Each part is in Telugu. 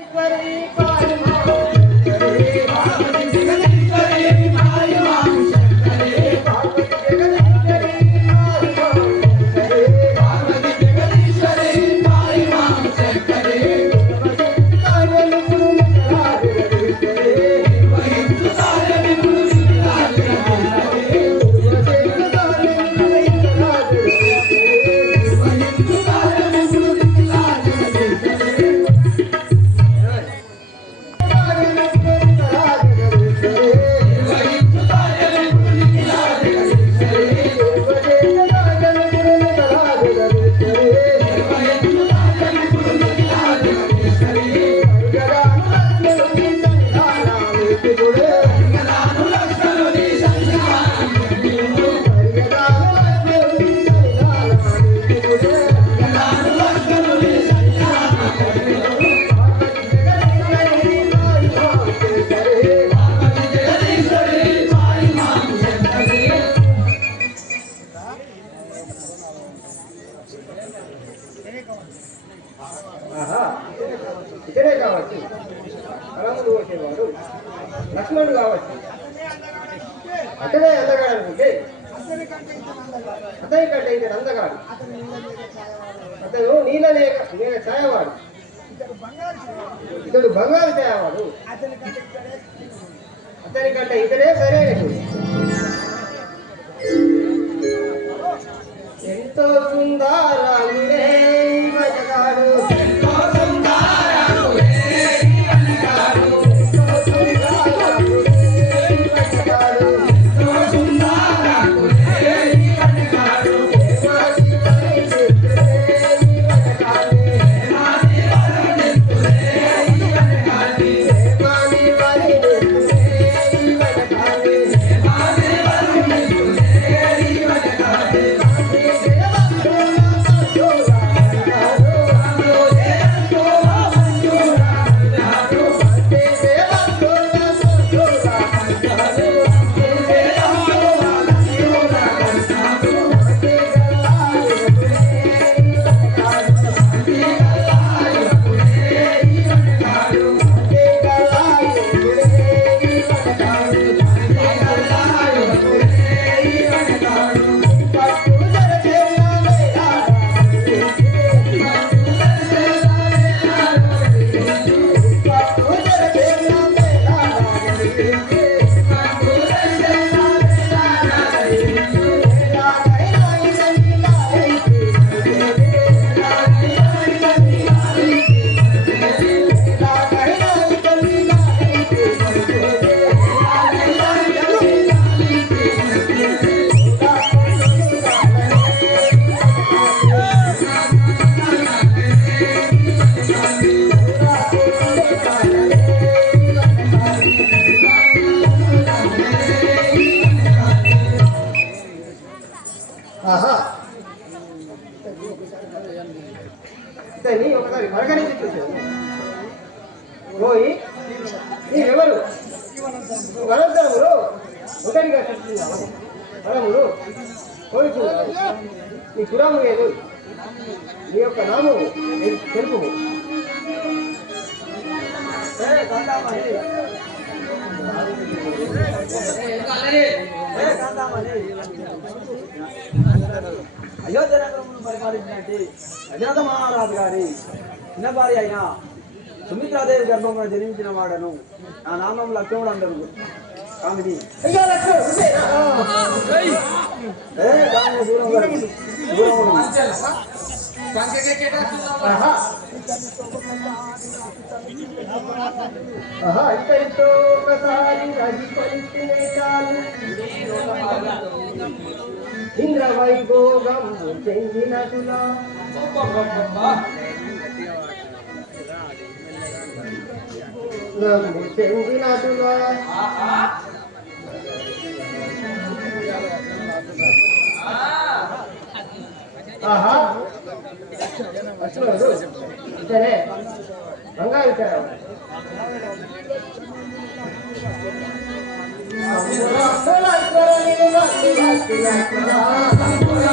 Everybody. అతని కంటే ఇతడు అందగాడు అతను నీళ్ళ లేక నీళ్ళ ఛాయవాడు ఇతడు బంగారు ఛాయవాడు అతని కంటే ఇతడే సరైనడు. ఎంతో సుందరాలురే ఇతన్ని ఒకసారి మరగరించి చూశాను పోయి నీవెవరు? వరంతరములు ఒకటిగా చెప్తున్నావు వరములు పోయి చూడాలి నీ పురాము లేదు నీ యొక్క నామము తెలుపు. అయోధ్య నగరమును పరిపాలించినట్టు అజాత మహారాజు గారి చిన్నపారి అయిన సుమిత్రాదేవి గర్భంలో జన్మించిన వాడను నా నామం లక్ష్మణుడు అందరు కామిది ఇంకా లక్ష్మణ్ ఉంటేనా? ಇಂದ್ರ ವೈಗೋ ಗಂಬು ಚೆಂದಿನ ತುಲ ಗಂಬು ಚೆಂದಿನ ತುಲ ಆಹಾ ಇದ್ದಾರೆ ಹಂಗ ಇದ್ದಾರೆ Thank you.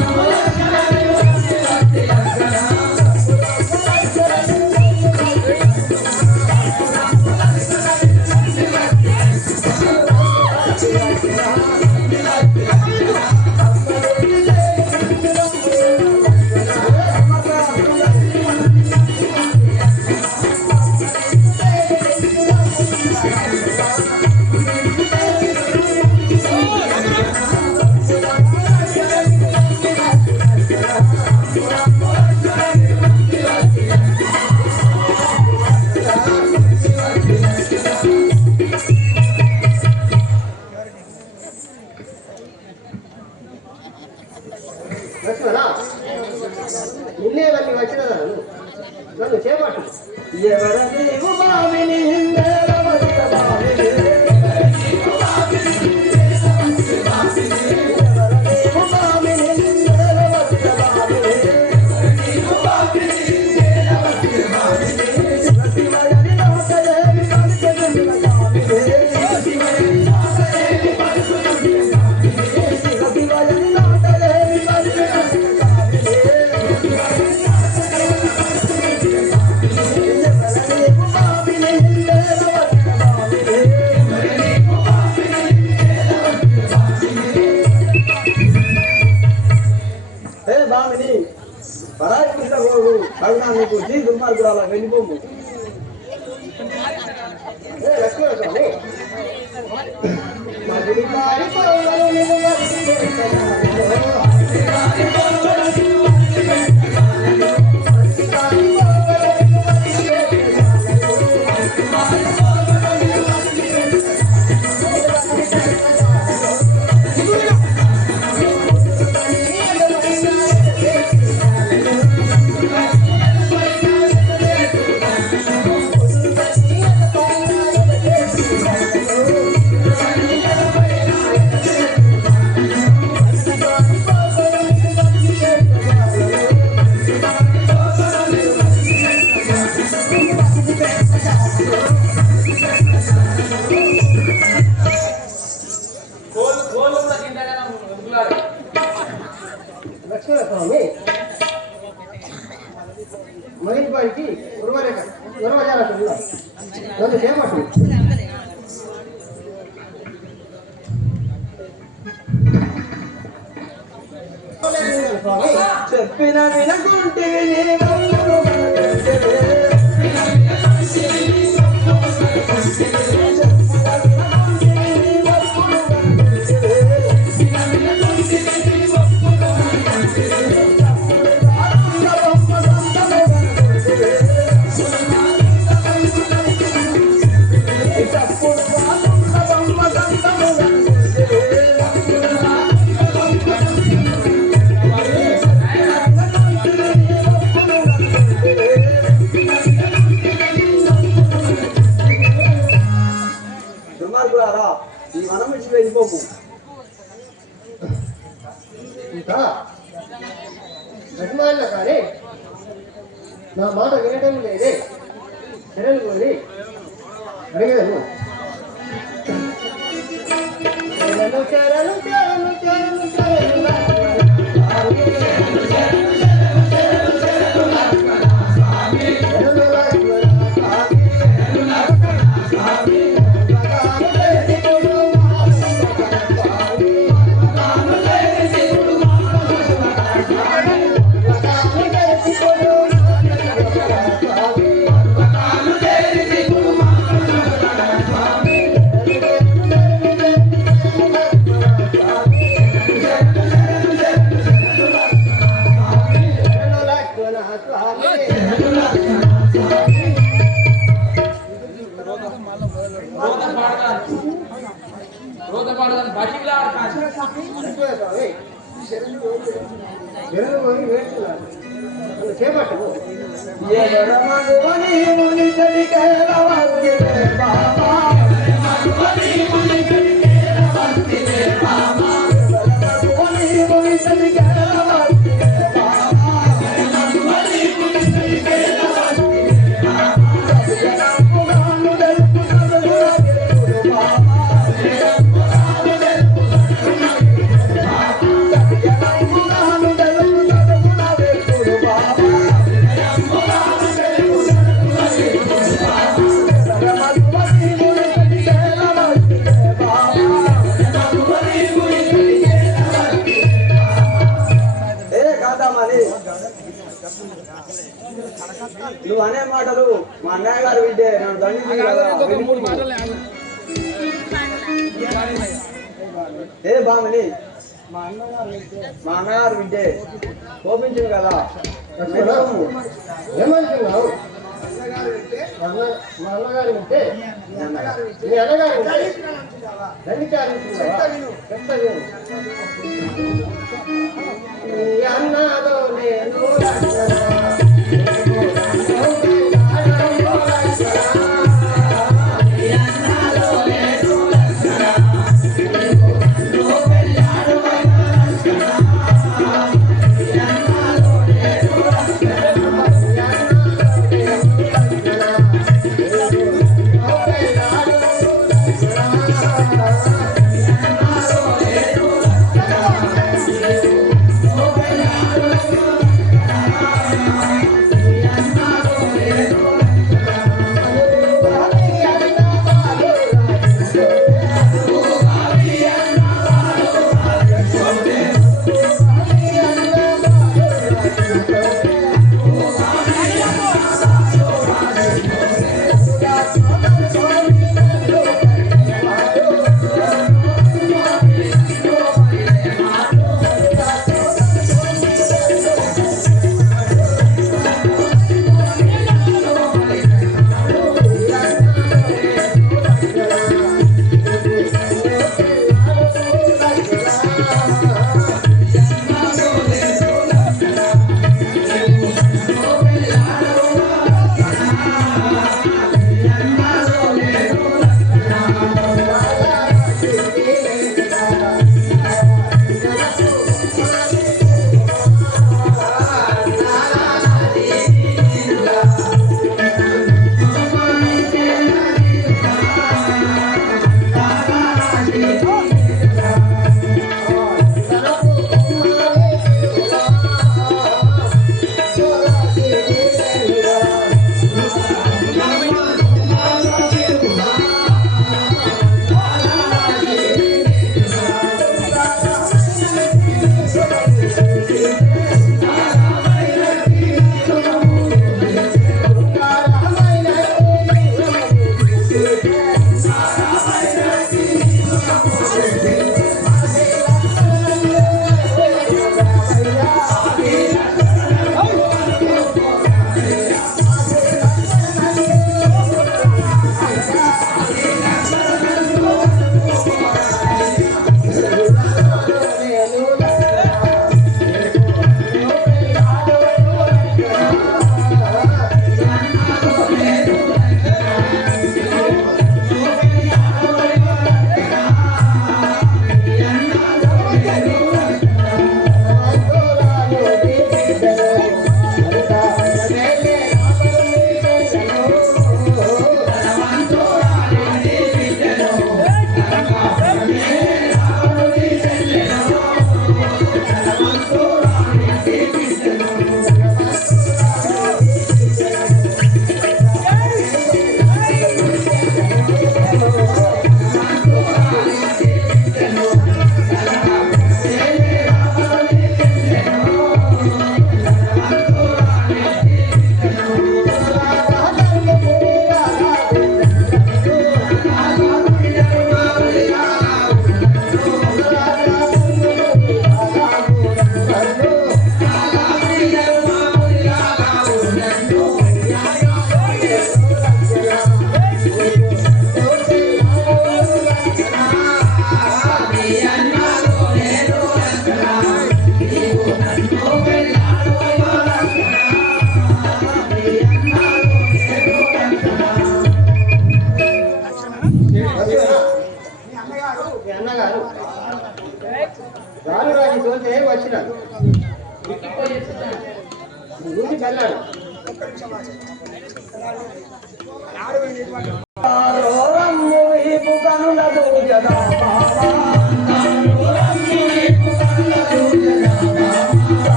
చెప్పిన వినకుంటే విడిచి వెళ్ళిపోము ఇంకా యజమానులు కానీ నా మాట వినటం లేదే శరణు కోరి అడిగాను శరణు శరణు శరణు శరణు ఏ బామని మా అన్నగారు వింటే కోపించింది కదా ఏమంటున్నావు మా అన్న మా అన్నగారు వింటే మీ అన్నగారు అన్నదో నేను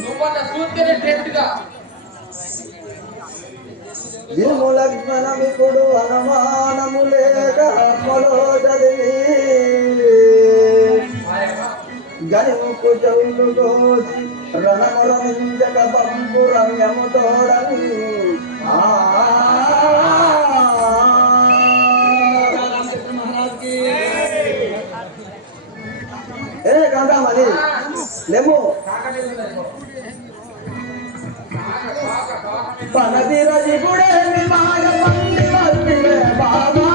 నువ్వన్న చూస్తేనే డెడ్ గా విములగ్మన విపుడు అనుమానము లేక ఆత్మలో చదివి గనుకు చౌలు కోసి రణమురమించక పంపు రమ్యము తోడని ఆ ఏ కాదా మరి లేము పలదిరది గుడే మాయ మంది మల్లివే బాబా.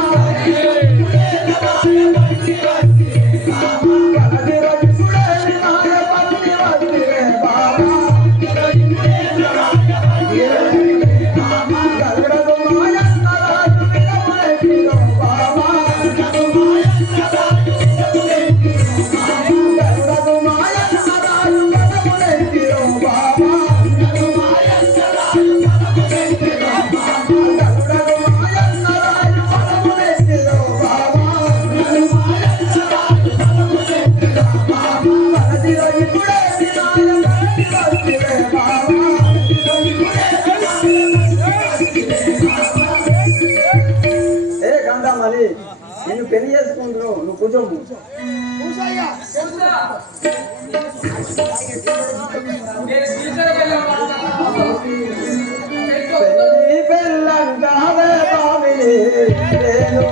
చేసుకోవాలి నేను పెళ్ళి చేసుకుంటున్నావు నువ్వు కొంచెం పెళ్ళి పెళ్ళంటే నేను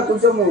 కొంచెము.